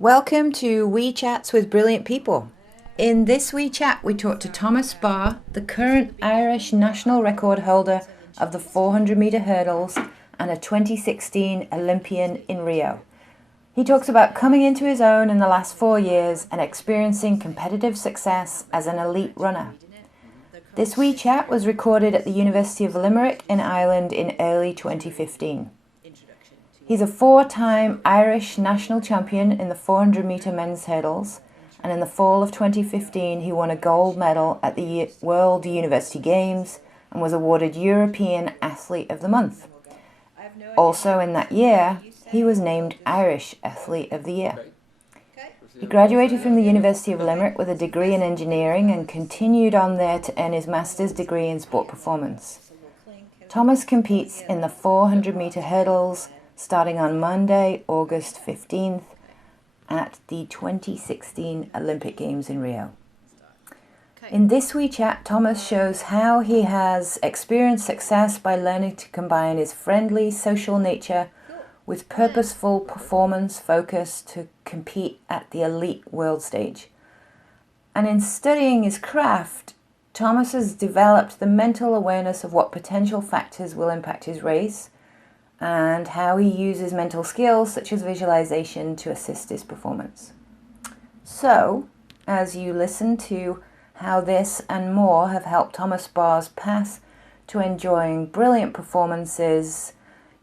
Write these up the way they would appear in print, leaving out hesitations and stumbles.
Welcome to WeeChats with Brilliant People. In this WeeChat, we talk to Thomas Barr, the current Irish national record holder of the 400 metre hurdles and a 2016 Olympian in Rio. He talks about coming into his own in the last 4 years and experiencing competitive success as an elite runner. This WeeChat was recorded at the University of Limerick in Ireland in early 2015. He's a 4-time Irish national champion in the 400 metre men's hurdles, and in the fall of 2015 he won a gold medal at the World University Games and was awarded European Athlete of the Month. Also in that year, he was named Irish Athlete of the Year. He graduated from the University of Limerick with a degree in engineering and continued on there to earn his master's degree in sport performance. Thomas competes in the 400 metre hurdles starting on Monday, August 15th at the 2016 Olympic Games in Rio. In this WeeChat, Thomas shows how he has experienced success by learning to combine his friendly social nature with purposeful performance focus to compete at the elite world stage. And in studying his craft, Thomas has developed the mental awareness of what potential factors will impact his race and how he uses mental skills such as visualization to assist his performance. So, as you listen to how this and more have helped Thomas Barr's path to enjoying brilliant performances,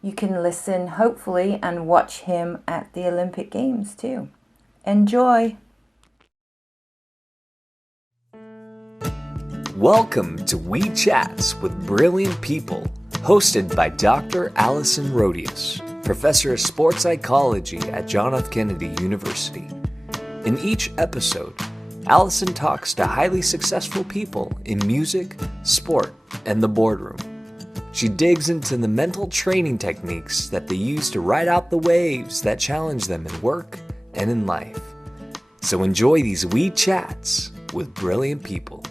you can listen, hopefully, and watch him at the Olympic Games too. Enjoy! Welcome to WeeChats with Brilliant People, hosted by Dr. Alison Rodius, Professor of Sports Psychology at John F. Kennedy University. In each episode, Alison talks to highly successful people in music, sport, and the boardroom. She digs into the mental training techniques that they use to ride out the waves that challenge them in work and in life. So enjoy these WeeChats with Brilliant People.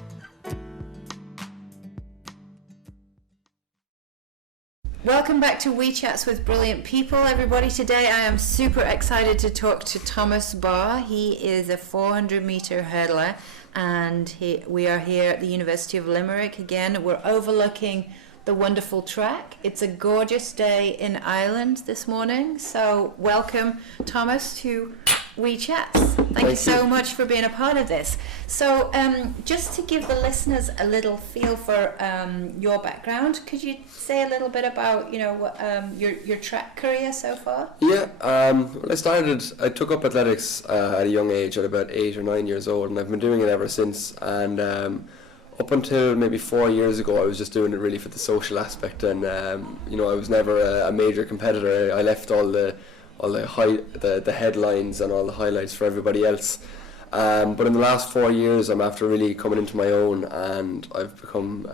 Welcome back to WeeChats with Brilliant People, everybody. Today I am super excited to talk to Thomas Barr. He is a 400 metre hurdler and we are here at the University of Limerick again. We're overlooking the wonderful track. It's a gorgeous day in Ireland this morning. So welcome, Thomas, to WeeChats. Thank you so much for being a part of this. So just to give the listeners a little feel for your background, could you say a little bit about your track career so far? Yeah, well, I took up athletics at a young age, at about 8 or 9 years old, and I've been doing it ever since. And up until maybe 4 years ago, I was just doing it really for the social aspect, and I was never a major competitor. I left all the headlines and all the highlights for everybody else. But in the last 4 years, I'm after really coming into my own, and I've become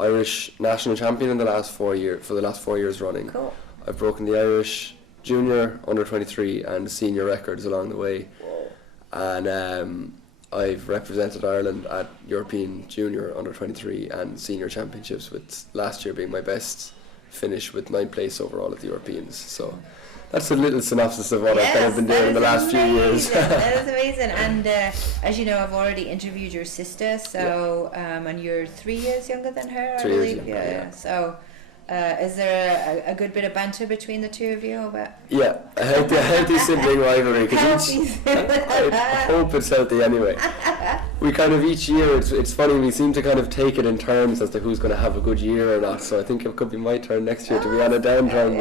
Irish national champion in the last 4 years for the last 4 years running. Cool. I've broken the Irish junior, under 23, and senior records along the way. Whoa. And I've represented Ireland at European junior, under 23, and senior championships, with last year being my best finish with 9th place overall at the Europeans. So that's a little synopsis of what I've kind of been doing in the last few years. That is amazing. And as you know, I've already interviewed your sister, so and you're 3 years younger than her, I 3 years believe. younger, yeah. So is there a good bit of banter between the two of you? About Yeah, a healthy sibling rivalry. I hope it's healthy anyway. We kind of each year, it's funny, we seem to kind of take it in turns as to who's going to have a good year or not. So I think it could be my turn next year to be on a downturn.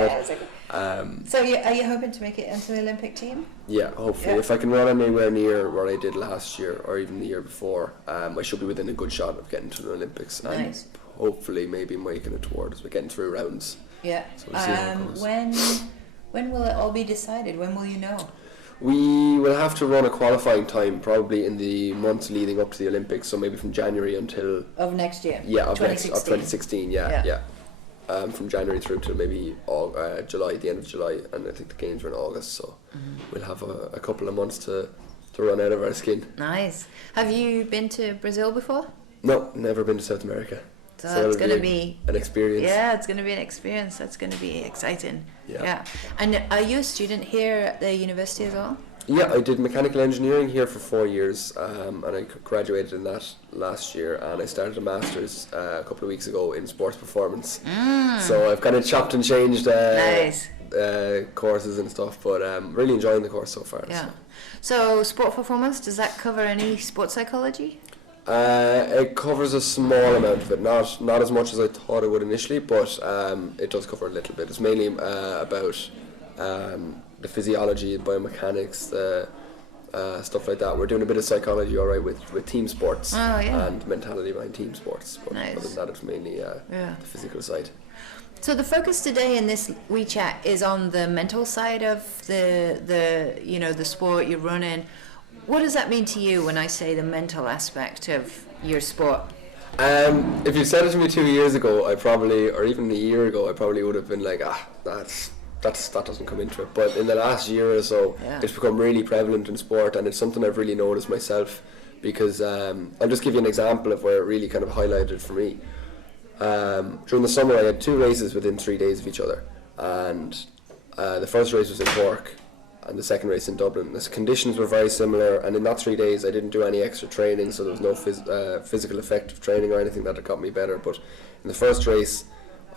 So are you hoping to make it into the Olympic team? Yeah, hopefully. Yeah. If I can run anywhere near what I did last year or even the year before, I should be within a good shot of getting to the Olympics. Nice. And hopefully maybe making it towards we're getting through rounds. Yeah. So we'll see how it goes. When will it all be decided? When will you know? We will have to run a qualifying time probably in the months leading up to the Olympics, so maybe from January until of next year. Yeah, of 2016. 2016. Yeah. From January through to maybe July, the end of July, and I think the games are in August, so we'll have a couple of months to run out of our skin. Nice. Have you been to Brazil before? No, never been to South America. So it's going to be an experience. Yeah, it's going to be an experience. That's going to be exciting. Yeah. And are you a student here at the university as well? Yeah, I did mechanical engineering here for 4 years, and I graduated in that last year, and I started a master's a couple of weeks ago in sports performance. So I've kind of chopped and changed Nice. courses and stuff, but really enjoying the course so far. Yeah. So sport performance, does that cover any sports psychology? It covers a small amount of it, not as much as I thought it would initially, but it does cover a little bit. It's mainly about the physiology, biomechanics, stuff like that. We're doing a bit of psychology, all right, with team sports and mentality behind team sports. But Nice. other than that, it's mainly the physical side. So the focus today in this WeeChat is on the mental side of the sport you're running. What does that mean to you when I say the mental aspect of your sport? If you said it to me 2 years ago, or even a year ago, I probably would have been like, that doesn't come into it. But in the last year or so, it's become really prevalent in sport, and it's something I've really noticed myself. Because I'll just give you an example of where it really kind of highlighted for me. During the summer, I had 2 races within 3 days of each other, and the first race was in Cork, and the second race in Dublin. The conditions were very similar, and in that 3 days, I didn't do any extra training, so there was no physical effective training or anything that got me better. But in the first race,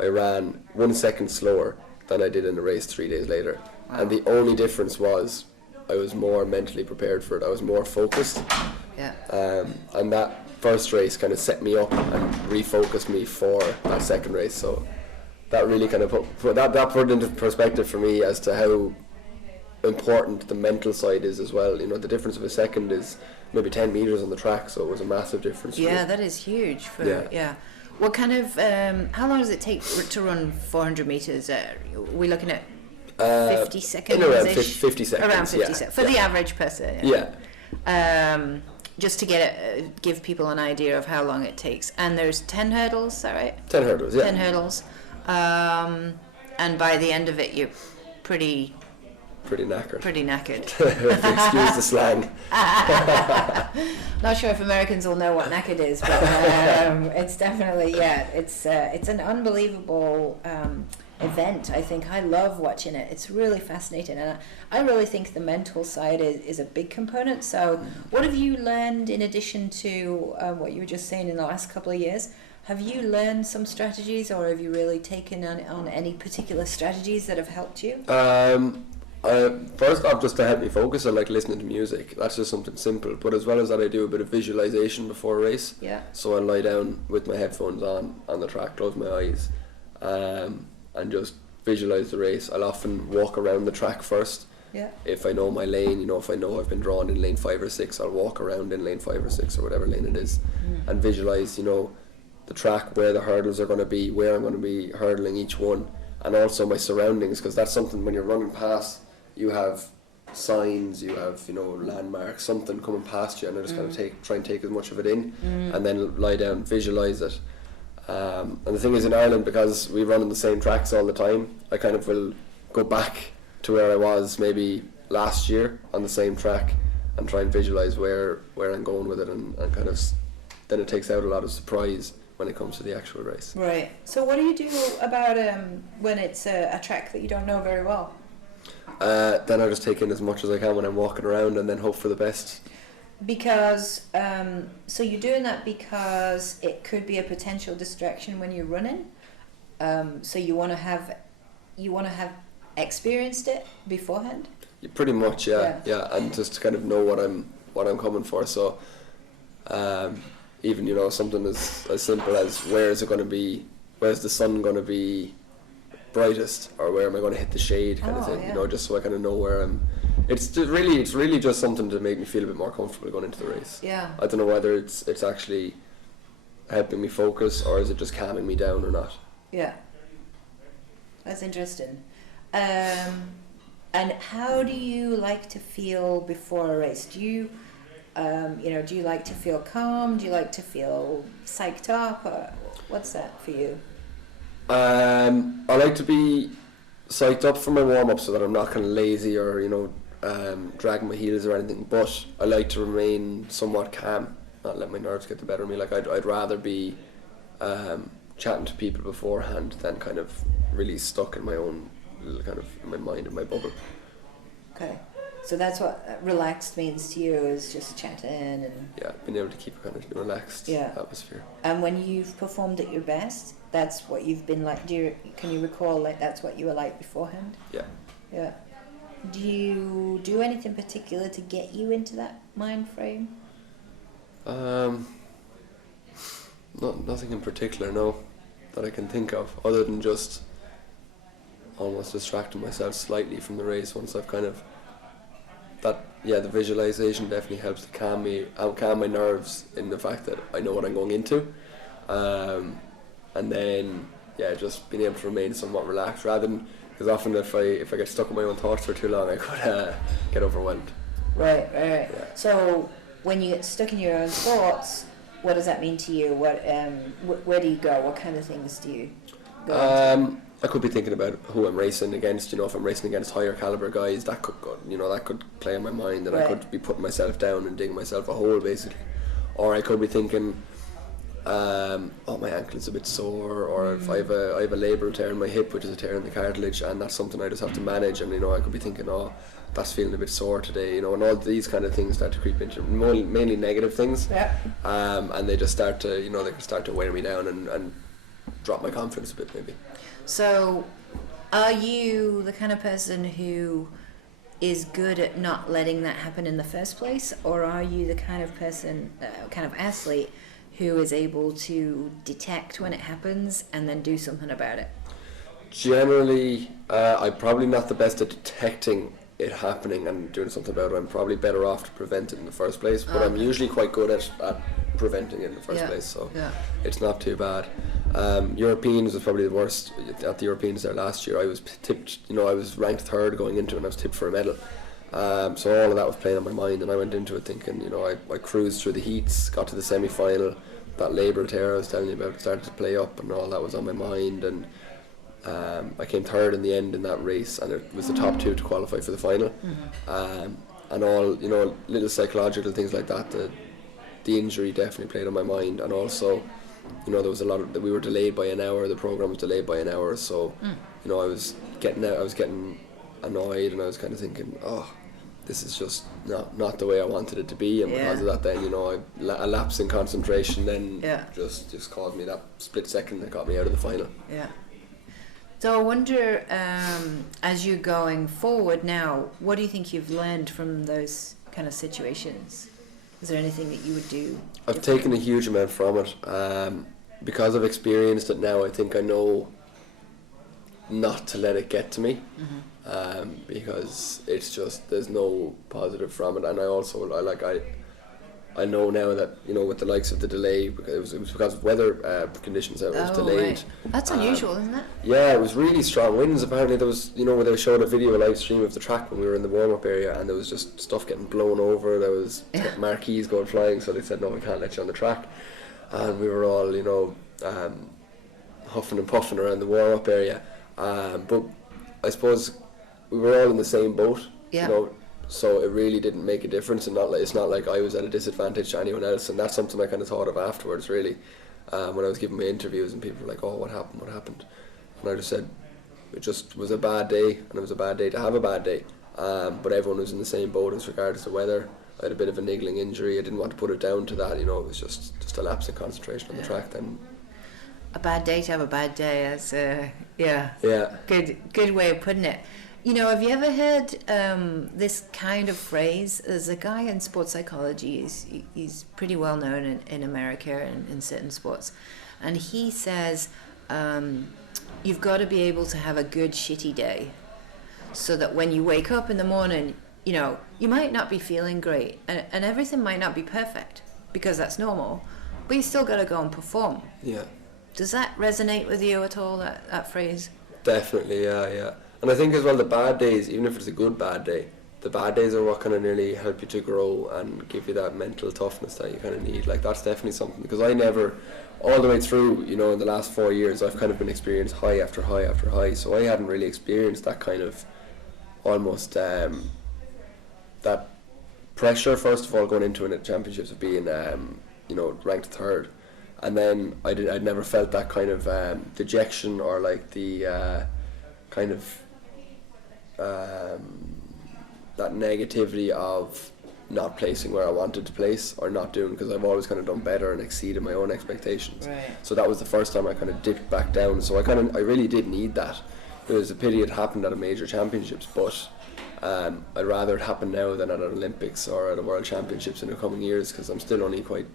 I ran 1 second slower than I did in the race 3 days later. Wow. And the only difference was I was more mentally prepared for it. I was more focused. Yeah. And that first race kind of set me up and refocused me for that second race. So that really kind of put it into perspective for me as to how important the mental side is as well. You know, the difference of a second is maybe 10 meters on the track, so it was a massive difference. Yeah, that is huge. What kind of how long does it take to run 400 meters? We're looking at 50 seconds. Around 50 seconds. Around 50 seconds for the average person. Just to give people an idea of how long it takes. And there's 10 hurdles, is that right? 10 hurdles, yeah. 10 hurdles. And by the end of it, you're pretty knackered. If you excuse the slang. Not sure if Americans will know what knackered is, but it's definitely, it's an unbelievable event. I think I love watching it. It's really fascinating, and I really think the mental side is a big component. So what have you learned in addition to what you were just saying in the last couple of years? Have you learned some strategies, or have you really taken on any particular strategies that have helped you? First off, just to help me focus, I like listening to music. That's just something simple. But as well as that, I do a bit of visualization before a race. Yeah. So I lie down with my headphones on the track, close my eyes, and just visualize the race. I'll often walk around the track first. Yeah. If I know my lane, if I know I've been drawn in lane 5 or 6, I'll walk around in lane 5 or 6 or whatever lane it is, and visualize, the track, where the hurdles are going to be, where I'm going to be hurdling each one, and also my surroundings, because that's something when you're running past. You have signs, you have landmarks, something coming past you, and I just kind of try and take as much of it in, and then lie down, visualize it. And the thing is, in Ireland, because we run on the same tracks all the time, I kind of will go back to where I was maybe last year on the same track and try and visualize where I'm going with it, and kind of then it takes out a lot of surprise when it comes to the actual race. Right. So what do you do about when it's a track that you don't know very well? Then I just take in as much as I can when I'm walking around, and then hope for the best. Because so you're doing that because it could be a potential distraction when you're running. So you want to have experienced it beforehand. Pretty much, yeah, and just to kind of know what I'm coming for. So even something as simple as where's the sun going to be brightest, or where am I going to hit the shade kind of thing, just so I kind of know where I'm. It's really just something to make me feel a bit more comfortable going into the race. Yeah. I don't know whether it's actually helping me focus, or is it just calming me down or not. Yeah. That's interesting. And how do you like to feel before a race? Do you do you like to feel calm? Do you like to feel psyched up? Or what's that for you? I like to be psyched up for my warm-up so that I'm not kind of lazy or dragging my heels or anything, but I like to remain somewhat calm, not let my nerves get the better of me. Like I'd rather be chatting to people beforehand than kind of really stuck in my own little kind of in my mind, in my bubble. Okay. So that's what relaxed means to you, is just chatting and... Yeah, being able to keep a kind of relaxed atmosphere. And when you've performed at your best, that's what you've been like. Can you recall, like, that's what you were like beforehand? Yeah. Yeah. Do you do anything particular to get you into that mind frame? Nothing in particular, no, that I can think of, other than just almost distracting myself slightly from the race once I've kind of the visualization definitely helps to calm my nerves in the fact that I know what I'm going into, and then just being able to remain somewhat relaxed, rather than, because often if I get stuck in my own thoughts for too long, I could get overwhelmed. Right. Yeah. So when you get stuck in your own thoughts, what does that mean to you? What where do you go? What kind of things do you go into? I could be thinking about who I'm racing against. If I'm racing against higher caliber guys, that could go, that could play in my mind, and I could be putting myself down and digging myself a hole, basically. Or I could be thinking, my ankle is a bit sore, or if I have a labral tear in my hip, which is a tear in the cartilage, and that's something I just have to manage. And I could be thinking, that's feeling a bit sore today, and all these kind of things start to creep into mainly negative things. Yeah. And they just start to, they can start to wear me down and drop my confidence a bit, maybe. So, are you the kind of person who is good at not letting that happen in the first place, or are you the kind of person, kind of athlete, who is able to detect when it happens and then do something about it? Generally, I'm probably not the best at detecting it happening and doing something about it. I'm probably better off to prevent it in the first place, but I'm usually quite good at preventing it in the first place, so it's not too bad. Europeans was probably the worst. At the Europeans there last year, I was tipped, I was ranked third going into it, and I was tipped for a medal. So all of that was playing on my mind, and I went into it thinking, I cruised through the heats, got to the semi-final, that labral tear I was telling you about started to play up, and all that was on my mind, and I came third in the end in that race, and it was the top two to qualify for the final. And all, little psychological things like that, the injury definitely played on my mind, and also, there was a lot of, we were delayed by an hour, the program was delayed by an hour, so, I was getting annoyed, and I was kind of thinking, this is just not the way I wanted it to be, and because of that then, a lapse in concentration then just caused me that split second that got me out of the final. Yeah. So I wonder, as you're going forward now, what do you think you've learned from those kind of situations? Is there anything that you would do? I've taken a huge amount from it. Because I've experienced it now, I think I know not to let it get to me. Because it's just, there's no positive from it. And I know now that, with the likes of the delay, because it was because of weather conditions that it was delayed. Right. That's unusual, isn't it? Yeah, it was really strong winds. Apparently there was, where they showed a live stream of the track when we were in the warm-up area, and there was just stuff getting blown over. There was marquees going flying, so they said, no, we can't let you on the track. And we were all, huffing and puffing around the warm-up area. But I suppose we were all in the same boat, so it really didn't make a difference, and it's not like I was at a disadvantage to anyone else, and that's something I kind of thought of afterwards, really, when I was giving my interviews, and people were like, what happened? And I just said, it just was a bad day, and it was a bad day to have a bad day, but everyone was in the same boat as regards to weather. I had a bit of a niggling injury. I didn't want to put it down to that, it was just a lapse in concentration on the track then. A bad day to have a bad day, that's good way of putting it. Have you ever heard this kind of phrase? There's a guy in sports psychology, he's pretty well known in America and in certain sports, and he says you've got to be able to have a good shitty day, so that when you wake up in the morning, you might not be feeling great, and everything might not be perfect, because that's normal, but you still got to go and perform. Yeah. Does that resonate with you at all, that phrase? Definitely, yeah. And I think as well, the bad days, even if it's a good bad day, the bad days are what kind of nearly help you to grow and give you that mental toughness that you kind of need. Like, that's definitely something, because I never, all the way through, in the last 4 years, I've kind of been experienced high after high after high, so I hadn't really experienced that kind of almost that pressure, first of all, going into a championships of being ranked third, and then I'd never felt that kind of dejection, or like the kind of that negativity of not placing where I wanted to place or not doing, because I've always kind of done better and exceeded my own expectations. Right. So that was the first time I kind of dipped back down. So I really did need that. It was a pity it happened at a major championships, but I'd rather it happen now than at an Olympics or at a World Championships in the coming years, because I'm still only quite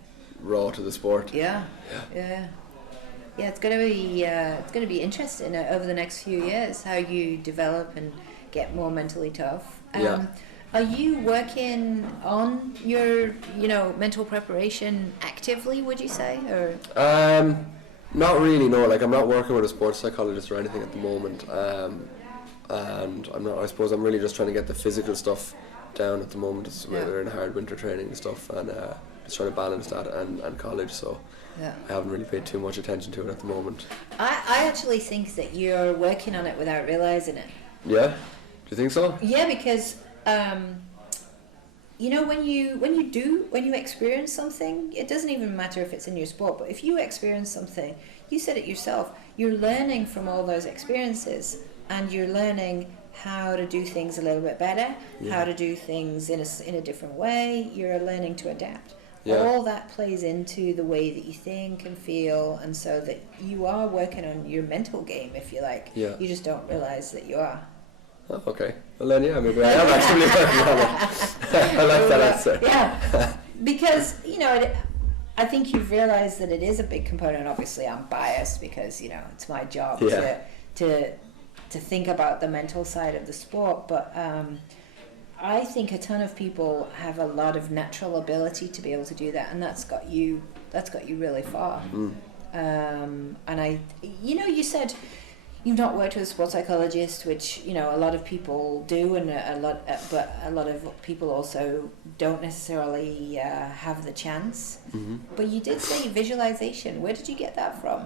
raw to the sport. Yeah. It's going to be interesting over the next few years how you develop and get more mentally tough. Are you working on your, mental preparation actively, would you say, or? Not really, no. Like, I'm not working with a sports psychologist or anything at the moment, and I'm not. I suppose I'm really just trying to get the physical stuff down at the moment. We're in hard winter training and stuff, and just trying to balance that and college. So I haven't really paid too much attention to it at the moment. I actually think that you're working on it without realizing it. Yeah, do you think so? Yeah, because. When you experience something, it doesn't even matter if it's in your sport, but if you experience something, you said it yourself, you're learning from all those experiences, and you're learning how to do things a little bit better, how to do things in a different way. You're learning to adapt. All that plays into the way that you think and feel, and so that you are working on your mental game, if you like. You just don't realize that you are. Oh, okay. Well then, maybe I am actually working on it. I like that answer. Yeah, because, I think you've realized that it is a big component. Obviously, I'm biased because, it's my job to think about the mental side of the sport. But I think a ton of people have a lot of natural ability to be able to do that, and that's got you really far. And you said you've not worked with a sports psychologist, which a lot of people do, and but a lot of people also don't necessarily have the chance. But you did say visualization. Where did you get that from?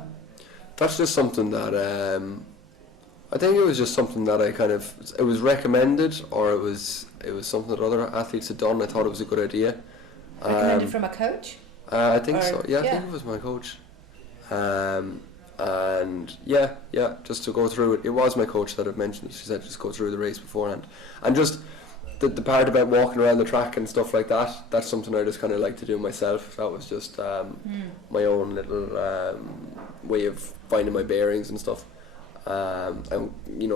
That's just something that I think it was just something that it was recommended, or it was something that other athletes had done. I thought it was a good idea. Recommended from a coach? I think so. Yeah, I think it was my coach. And just to go through it, it was my coach that had mentioned it. She said just go through the race beforehand, and just the part about walking around the track and stuff like that, that's something I just kind of like to do myself. That was just my own little way of finding my bearings and stuff, and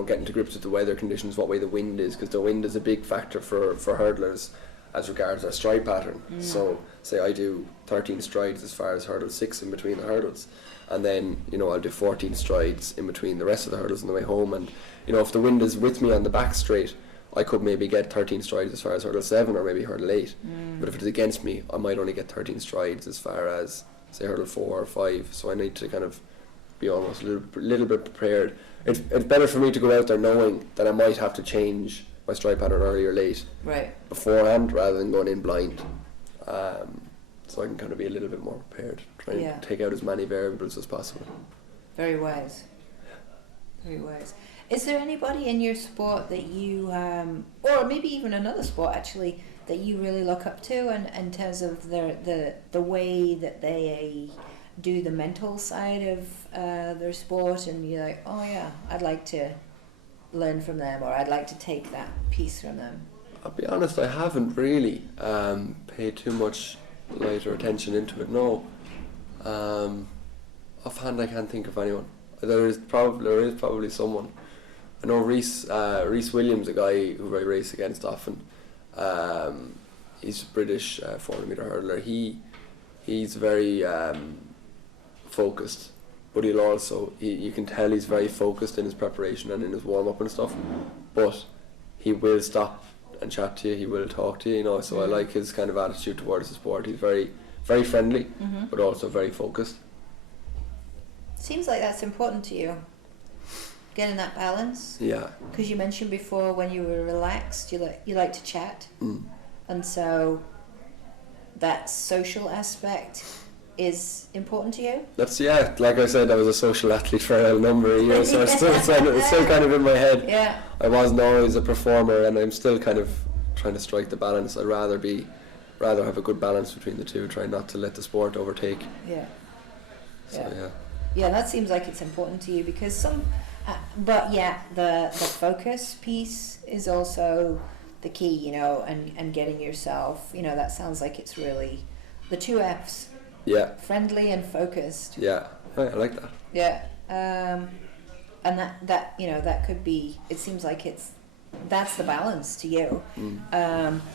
getting to grips with the weather conditions, what way the wind is, because the wind is a big factor for hurdlers as regards their stride pattern. So say I do 13 strides as far as hurdle 6 in between the hurdles, and then I'll do 14 strides in between the rest of the hurdles on the way home, and if the wind is with me on the back straight, I could maybe get 13 strides as far as hurdle 7 or maybe hurdle 8, but if it is against me, I might only get 13 strides as far as say hurdle 4 or 5. So I need to kind of be almost a little bit prepared. It's better for me to go out there knowing that I might have to change my stride pattern early or late beforehand, rather than going in blind. So I can kind of be a little bit more prepared, try and take out as many variables as possible. Very wise. Very wise. Is there anybody in your sport that you, or maybe even another sport actually, that you really look up to, and in terms of the way that they do the mental side of their sport, and you're like, oh yeah, I'd like to learn from them, or I'd like to take that piece from them? I'll be honest, I haven't really paid too much light or attention into it, no. Offhand I can't think of anyone. There is probably someone. I know Rhys Williams, a guy who I race against often. He's a British 400 metre hurdler. He's very focused, but he'll also, you can tell he's very focused in his preparation and in his warm up and stuff, but he will stop and chat to you, he will talk to you, so I like his kind of attitude towards the sport. He's very, very friendly, but also very focused. Seems like that's important to you, getting that balance. Yeah. Because you mentioned before, when you were relaxed, you like to chat, and so that social aspect is important to you? That's, like I said, I was a social athlete for a number of years, so it's still kind of in my head. Yeah. I wasn't always a performer, and I'm still kind of trying to strike the balance. I'd rather have a good balance between the two, try not to let the sport overtake. Yeah. So, yeah, that seems like it's important to you, because the focus piece is also the key, you know, and getting yourself, you know, that sounds like it's really the 2 F's. Yeah. Friendly and focused. Yeah. Right, I like that. Yeah. And that you know, that could be, it seems like that's the balance to you.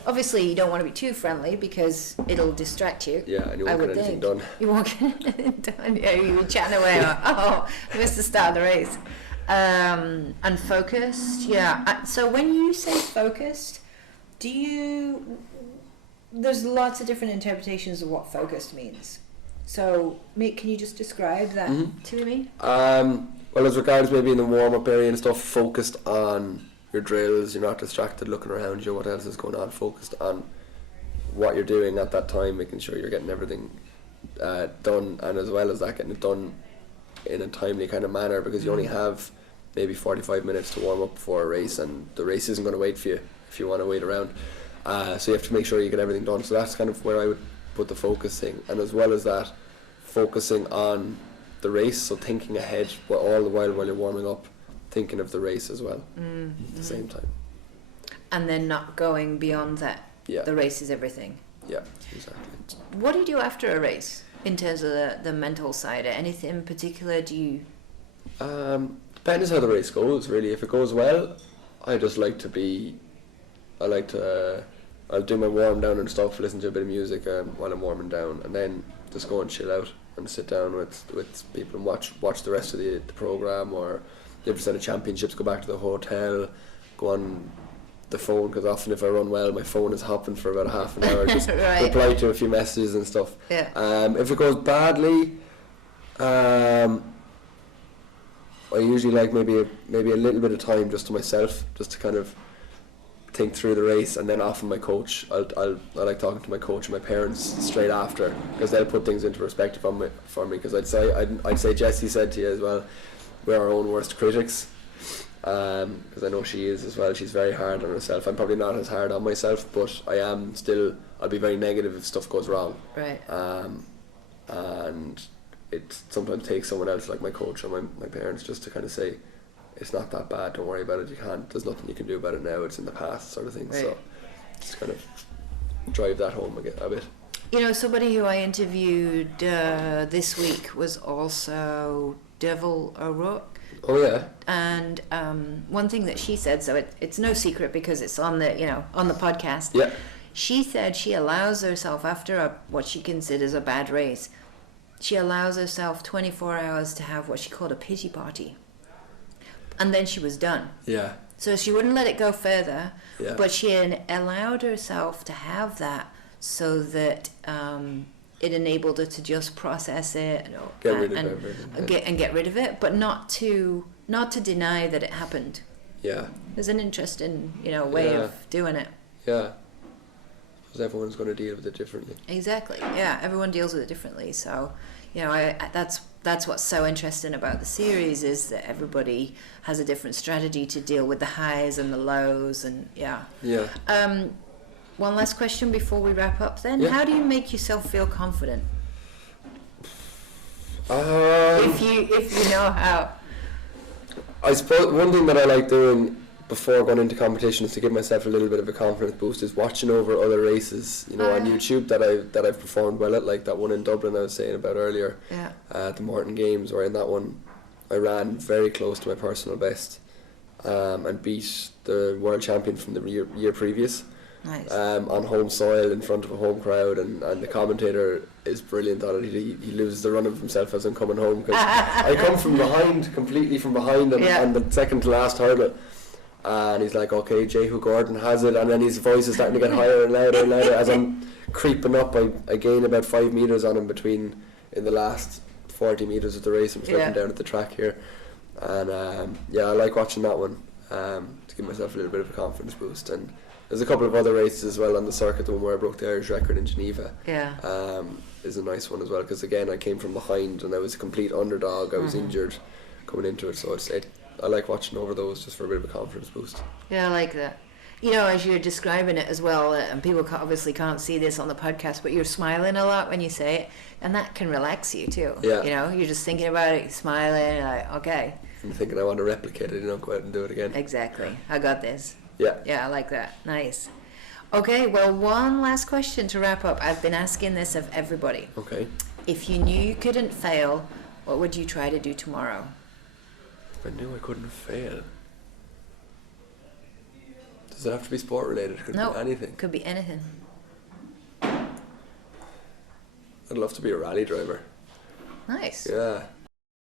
Obviously you don't want to be too friendly because it'll distract you. Yeah, and you won't get anything done. You won't get anything done. Yeah, you'll be chatting away. Oh, I missed the start of the race. And focused, yeah. So when you say focused, there's lots of different interpretations of what focused means. So can you just describe that to me? Well, as regards maybe in the warm-up area and stuff, focused on your drills, you're not distracted looking around you, what else is going on, focused on what you're doing at that time, making sure you're getting everything done, and as well as that, getting it done in a timely kind of manner, because you only have maybe 45 minutes to warm up before a race, and the race isn't going to wait for you if you want to wait around. So you have to make sure you get everything done. So that's kind of where I would put the focus thing, and as well as that, focusing on the race, so thinking ahead all the while you're warming up, thinking of the race as well at the same time. And then not going beyond that. Yeah. The race is everything. Yeah, exactly. What do you do after a race in terms of the mental side? Anything in particular do you... Depends how the race goes, really. If it goes well, I just like to I'll do my warm down and stuff, listen to a bit of music while I'm warming down, and then just go and chill out and sit down with people and watch the rest of the programme, or if there's any championships, go back to the hotel, go on the phone, because often if I run well, my phone is hopping for about half an hour, just right. reply to a few messages and stuff. Yeah. If it goes badly, I usually like maybe a little bit of time just to myself, just to kind of think through the race, and then often my coach, I like talking to my coach and my parents straight after, because they'll put things into perspective for me, because I'd say Jessie said to you as well, we're our own worst critics, because I know she is as well. She's very hard on herself. I'm probably not as hard on myself, but I'll be very negative if stuff goes wrong. Right. And it sometimes takes someone else, like my coach or my parents, just to kind of say, it's not that bad, don't worry about it, there's nothing you can do about it now, it's in the past, sort of thing. Right. So just kind of drive that home a bit. You know, somebody who I interviewed this week was also Devil O'Rourke. Oh yeah. And one thing that she said, so it's no secret because it's on the podcast. Yeah. She said she allows herself, after what she considers a bad race, she allows herself 24 hours to have what she called a pity party. And then she was done. Yeah. So she wouldn't let it go further, yeah. But she allowed herself to have that so that it enabled her to just process it and get rid of it, but not to deny that it happened. Yeah. There's an interesting, way of doing it. Yeah. Because everyone's going to deal with it differently. Exactly. Yeah, everyone deals with it differently. So, that's what's so interesting about the series, is that everybody has a different strategy to deal with the highs and the lows, and yeah. One last question before we wrap up then. Yeah. How do you make yourself feel confident? If you know how. I suppose one thing that I like doing before going into competition is to give myself a little bit of a confidence boost, is watching over other races, on YouTube that I've performed well at, like that one in Dublin I was saying about earlier, at the Morton Games, where in that one I ran very close to my personal best, and beat the world champion from the year previous. Nice. On home soil in front of a home crowd, and the commentator is brilliant on it. He loses the run of himself as I'm coming home, because I come completely from behind on the second to last hurdle. And he's like, okay, Jehu Gordon has it, and then his voice is starting to get higher and louder as I'm creeping up. I gain about 5 metres on him in the last 40 metres of the race. I'm looking down at the track here, and I like watching that one to give myself a little bit of a confidence boost. And there's a couple of other races as well on the circuit. The one where I broke the Irish record in Geneva is a nice one as well, because again I came from behind and I was a complete underdog. I was injured coming into it, so I like watching over those just for a bit of a confidence boost. Yeah, I like that. As you're describing it as well, and people obviously can't see this on the podcast, but you're smiling a lot when you say it, and that can relax you too. Yeah. You're just thinking about it, smiling, like, okay. I'm thinking I want to replicate it, go out and do it again. Exactly. I got this. Yeah. Yeah, I like that. Nice. Okay, well, one last question to wrap up. I've been asking this of everybody. Okay. If you knew you couldn't fail, what would you try to do tomorrow? If I knew I couldn't fail. Does it have to be sport related? Could No, be anything. could be anything. I'd love to be a rally driver. Nice. Yeah.